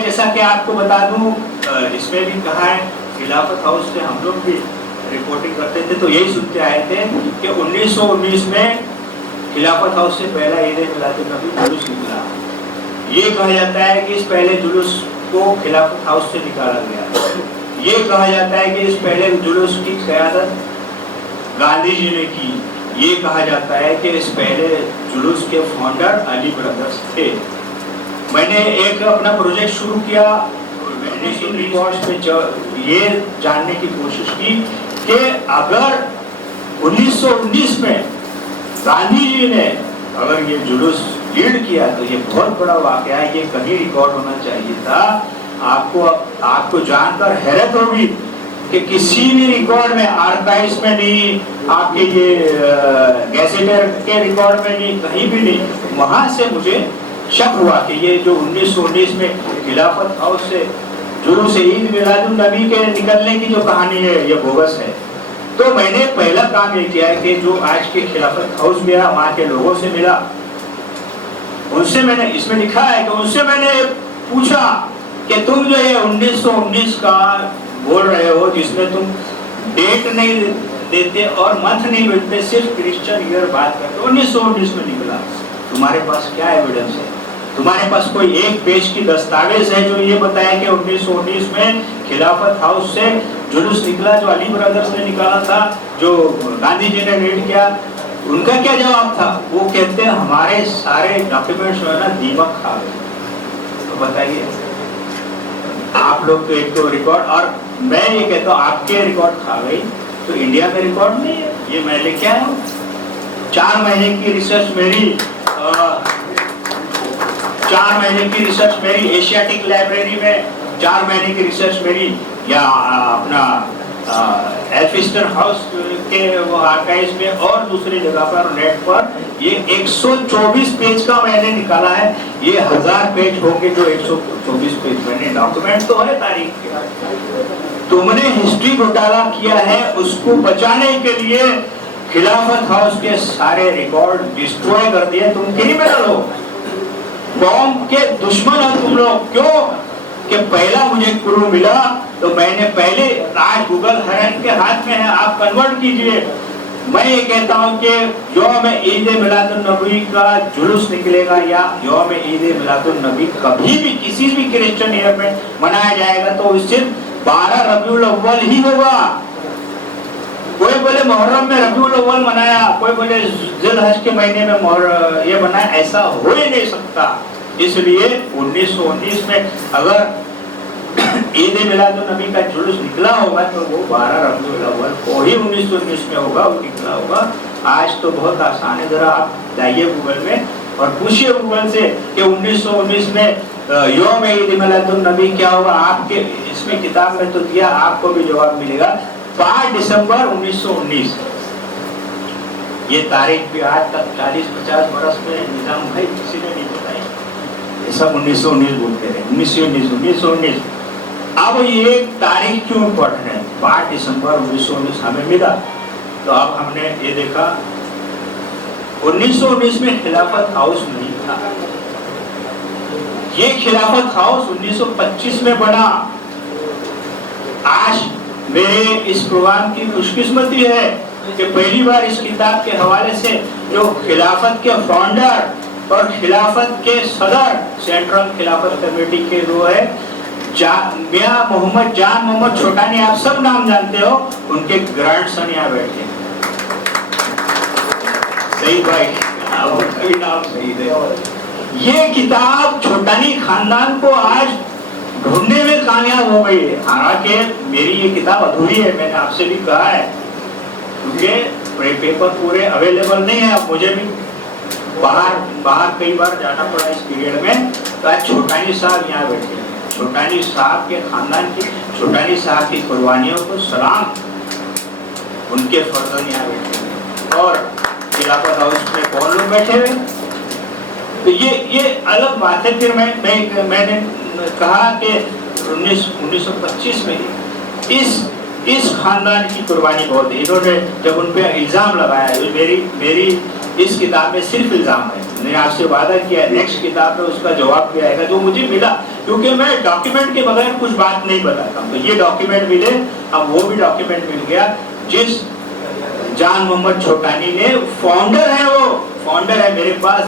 मैं जैसा कि आपको बता दूं, इसमें भी कहा है, खिलाफत हाउस से हम लोग भी रिपोर्टिंग करते थे तो यही सुनते आए थे कि 1919 में खिलाफत हाउस से पहला ईद मिलादुन्नबी जुलूस निकला। ये कहा जाता है कि इस पहले जुलूस को खिलाफत हाउस से निकाला गया। ये कहा जाता है कि इस पहले जुलूस की क़यादत गांधी जी ने की। ये कहा जाता है कि इस पहले जुलूस के फाउंडर अली ब्रदर्स थे। मैंने एक अपना प्रोजेक्ट शुरू किया, मैंने इन रिकॉर्ड्स पे ये जानने की कोशिश की कि अगर 1919 में गांधी जी ने अगर ये जुलूस लीड किया तो ये बहुत बड़ा वाकया है, ये कहीं रिकॉर्ड होना चाहिए था। आपको जानकर हैरत होगी कि किसी भी रिकॉर्ड में, आर्काइव्स में नहीं, आपके ये गैजेटर के रिकॉर्ड में नहीं, कहीं भी नहीं। वहां से मुझे शक हुआ कि ये जो 1919 में खिलाफत हाउस से जुलूस ईद मिलादुन्नबी के निकलने की जो कहानी है ये बोगस है। तो मैंने पहला काम ये किया है कि जो आज के खिलाफत हाउस गया, वहाँ के लोगों से मिला, उनसे मैंने, इसमें लिखा है कि उनसे मैंने पूछा कि तुम जो ये 1919 का बोल रहे हो जिसमें तुम डेट नहीं देते और मंथ नहीं बोलते, सिर्फ क्रिश्चियन ईयर बात करते, 1919 में निकला, तुम्हारे पास क्या एविडेंस है? तुम्हारे पास कोई एक पेज की दस्तावेज है जो ये बताया कि 1919 में खिलाफत हाउस से जुलूस निकला, जो अली ब्रदर्स ने निकाला था, जो गांधी जी ने लीड किया? उनका क्या जवाब था? वो कहते हैं हमारे सारे डॉक्यूमेंट्स में ना दीमक खा गए। तो बताइए, आप लोग तो एक तो रिकॉर्ड, और मैं ये कहता हूँ आपके रिकॉर्ड खा गई तो इंडिया में रिकॉर्ड नहीं है। ये मैं लेके आया हूँ, 4 महीने की रिसर्च मेरी, 4 महीने की रिसर्च मेरी एशियाटिक लाइब्रेरी में, 4 महीने की रिसर्च मेरी, या अपना एल्फिस्टन हाउस के वो आर्काइव्स में और दूसरी जगह पर नेट पर, ये 124 पेज का मैंने निकाला है। ये 1000 पेज होंगे जो 124 पेज मैंने, डॉक्यूमेंट तो है तारीख के। तुमने हिस्ट्री घोटाला किया है, उसको बचाने के लिए खिलाफत हाउस के सारे रिकॉर्ड डिस्ट्रॉय कर दिए। तुम क्रिमिनल हो, कौम के दुश्मन हो तुम लोग। क्यों? कि पहला मुझे क्लू मिला तो मैंने पहले, आज गूगल हर एक के हाथ में है, आप कन्वर्ट कीजिए। मैं ये कहता हूँ कि यौम ईद मिलादुन्नबी का जुलूस निकलेगा या यौम ईद मिलादुन्नबी कभी भी किसी भी क्रिश्चियन ईयर में मनाया जाएगा तो सिर्फ 12 रबीउल अव्वल ही होगा। कोई बोले मुहर्रम में रबीउल अव्वल मनाया, कोई बोले जिलहज के महीने में ये मनाया, ऐसा हो ही नहीं सकता। इसलिए 1919 में अगर ईद मिलादुन्नबी का जुलूस निकला होगा तो वो 12 रबीउल अव्वल को ही 1919 में होगा, वो निकला होगा। आज तो बहुत आसान है, जरा आप जाइए गूगल में और पूछिए गूगल से कि 1919 में यौम ईद मिलादुन्नबी क्या होगा। आपके इसमें किताब में तो दिया, आपको भी जवाब मिलेगा। 5 दिसंबर 1919, ये तारीख भी आज तक 40-50 बरस में निजाम भाई किसी ने नहीं बताई। ये सब 1919 बोलते रहे, 1919। अब ये तारीख क्यों इम्पोर्टेंट है? 5 दिसंबर 1919 हमें मिला, तो अब हमने ये देखा 1919 में खिलाफत हाउस नहीं था। ये खिलाफत हाउस 1925 में बना। आज मेरे इस प्रोग्राम की खुशकिस्मती है कि पहली बार इस किताब के हवाले से जो खिलाफत के फाउंडर और खिलाफत के सदर, सेंट्रल खिलाफत कमेटी के जो है मियां मोहम्मद जान मोहम्मद छोटानी, आप सब नाम जानते हो, उनके ग्रैंडसन यहाँ बैठे। सही भाई, नाम सही है। ये किताब छोटानी खानदान को आज ढूंढने में कामयाब हो गई है। हालांकि मेरी ये किताब अधूरी है, मैंने आपसे भी कहा है, क्योंकि पेपर पूरे अवेलेबल नहीं है। अब मुझे भी बाहर कई बार जाना पड़ा इस पीरियड में। तो आज छोटानी साहब यहाँ बैठे हैं। छोटानी साहब के खानदान की, छोटानी साहब की कुर्बानियों को सलाम, उनके फर्जंद यहाँ बैठे हैं। और खिलाफत हाउस में कौन लोग बैठे हुए? तो ये अलग बात है। फिर मैंने कहा कि 1925 में इस खानदान की कुर्बानी बहुत है। इन्होंने जब उन पे इल्जाम लगाया, मेरी इस किताब में सिर्फ इल्जाम है। मैंने आपसे वादा किया है नेक्स्ट किताब में उसका जवाब भी आएगा जो मुझे मिला, क्योंकि मैं डॉक्यूमेंट के बगैर कुछ बात नहीं बताता। तो ये डॉक्यूमेंट मिले, अब वो भी डॉक्यूमेंट मिल गया जिस जान मोहम्मद छोटानी ने, फाउंडर है, वो फाउंडर है मेरे पास।